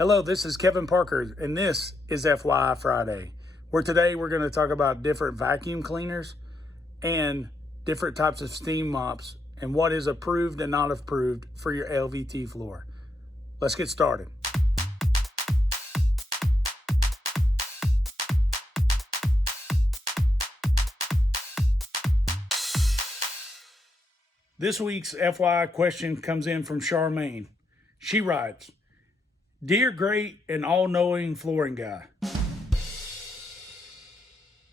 Hello, this is Kevin Parker, and this is FYI Friday, where today we're going to talk about different vacuum cleaners and different types of steam mops and what is approved and not approved for your LVT floor. Let's get started. This week's FYI question comes in from Charmaine. She writes, "Dear great and all-knowing flooring guy,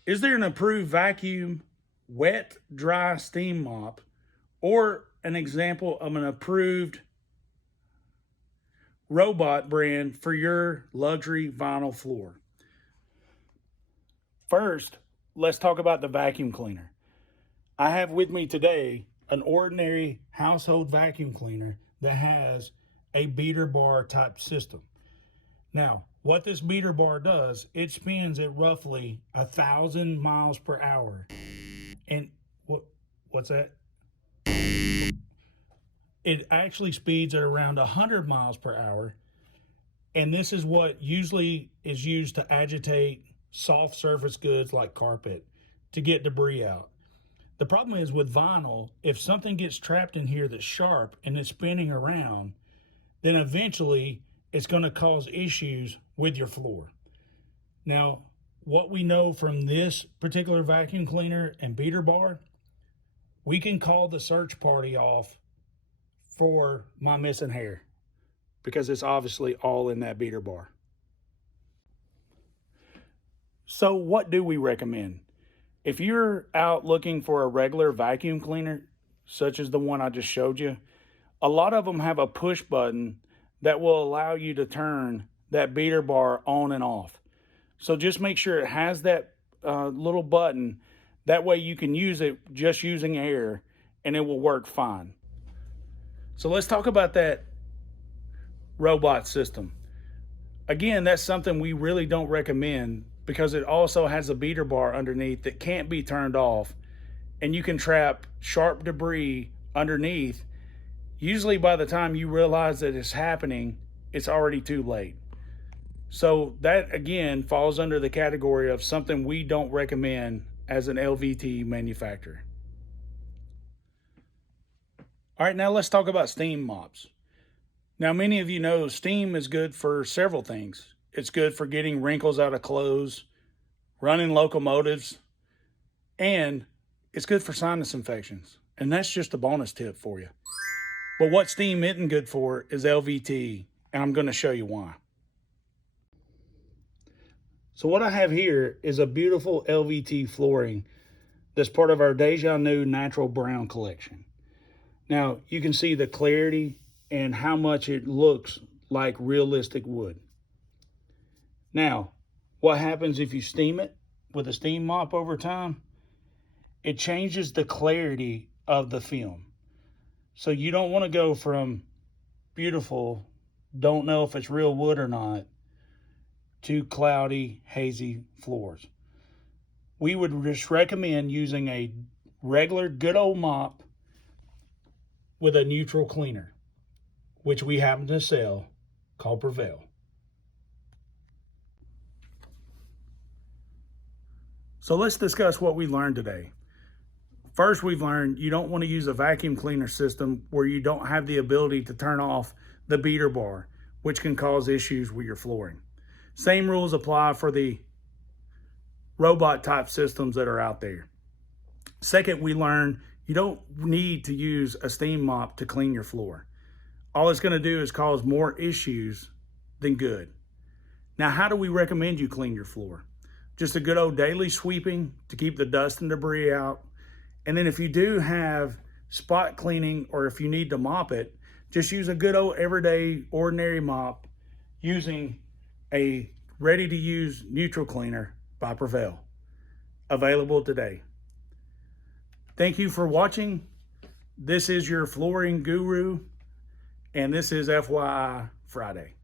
is there an approved vacuum, wet, dry steam mop, or an example of an approved robot brand for your luxury vinyl floor?" First, let's talk about the vacuum cleaner. I have with me today an ordinary household vacuum cleaner that has a beater bar type system. Now, what this beater bar does, it spins at roughly 1,000 miles per hour. And what's that? It actually speeds at around 100 miles per hour. And this is what usually is used to agitate soft surface goods like carpet to get debris out. The problem is with vinyl, if something gets trapped in here that's sharp and it's spinning around, then eventually it's going to cause issues with your floor. Now, what we know from this particular vacuum cleaner and beater bar, we can call the search party off for my missing hair because it's obviously all in that beater bar. So what do we recommend? If you're out looking for a regular vacuum cleaner, such as the one I just showed you, a lot of them have a push button that will allow you to turn that beater bar on and off. So just make sure it has that little button. That way you can use it just using air and it will work fine. So let's talk about that robot system. Again, that's something we really don't recommend because it also has a beater bar underneath that can't be turned off, and you can trap sharp debris underneath. Usually by the time you realize that it's happening, it's already too late. So that again falls under the category of something we don't recommend as an LVT manufacturer. All right, now let's talk about steam mops. Now, many of you know steam is good for several things. It's good for getting wrinkles out of clothes, running locomotives, and it's good for sinus infections. And that's just a bonus tip for you. But what steam isn't good for is LVT, and I'm going to show you why. So what I have here is a beautiful LVT flooring that's part of our Deja New Natural Brown collection. Now, you can see the clarity and how much it looks like realistic wood. Now, what happens if you steam it with a steam mop over time? It changes the clarity of the film. So you don't want to go from beautiful, don't know if it's real wood or not, to cloudy, hazy floors. We would just recommend using a regular good old mop with a neutral cleaner, which we happen to sell, called Prevail. So let's discuss what we learned today. First, we've learned you don't want to use a vacuum cleaner system where you don't have the ability to turn off the beater bar, which can cause issues with your flooring. Same rules apply for the robot type systems that are out there. Second, we learned you don't need to use a steam mop to clean your floor. All it's going to do is cause more issues than good. Now, how do we recommend you clean your floor? Just a good old daily sweeping to keep the dust and debris out. And then if you do have spot cleaning or if you need to mop it, just use a good old everyday ordinary mop using a ready-to-use neutral cleaner by Prevail. Available today. Thank you for watching. This is your flooring guru, and this is FYI Friday.